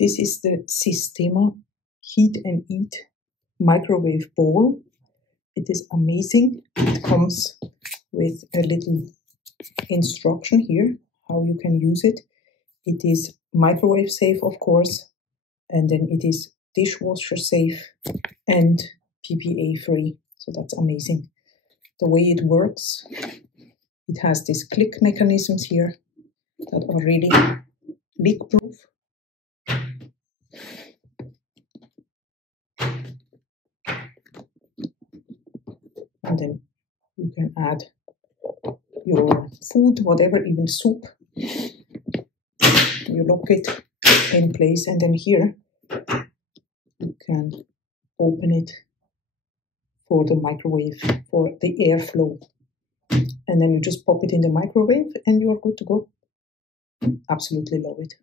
This is the Sistema Heat and Eat microwave bowl. It is amazing. It comes with a little instruction here, how you can use it. It is microwave safe, of course, and then it is dishwasher safe and PPA free. So that's amazing. The way it works, it has these click mechanisms here that are really leak proof. And then you can add your food, whatever, even soup. You lock it in place, and then here you can open it for the microwave, for the airflow. And then you just pop it in the microwave and you're good to go. Absolutely love it.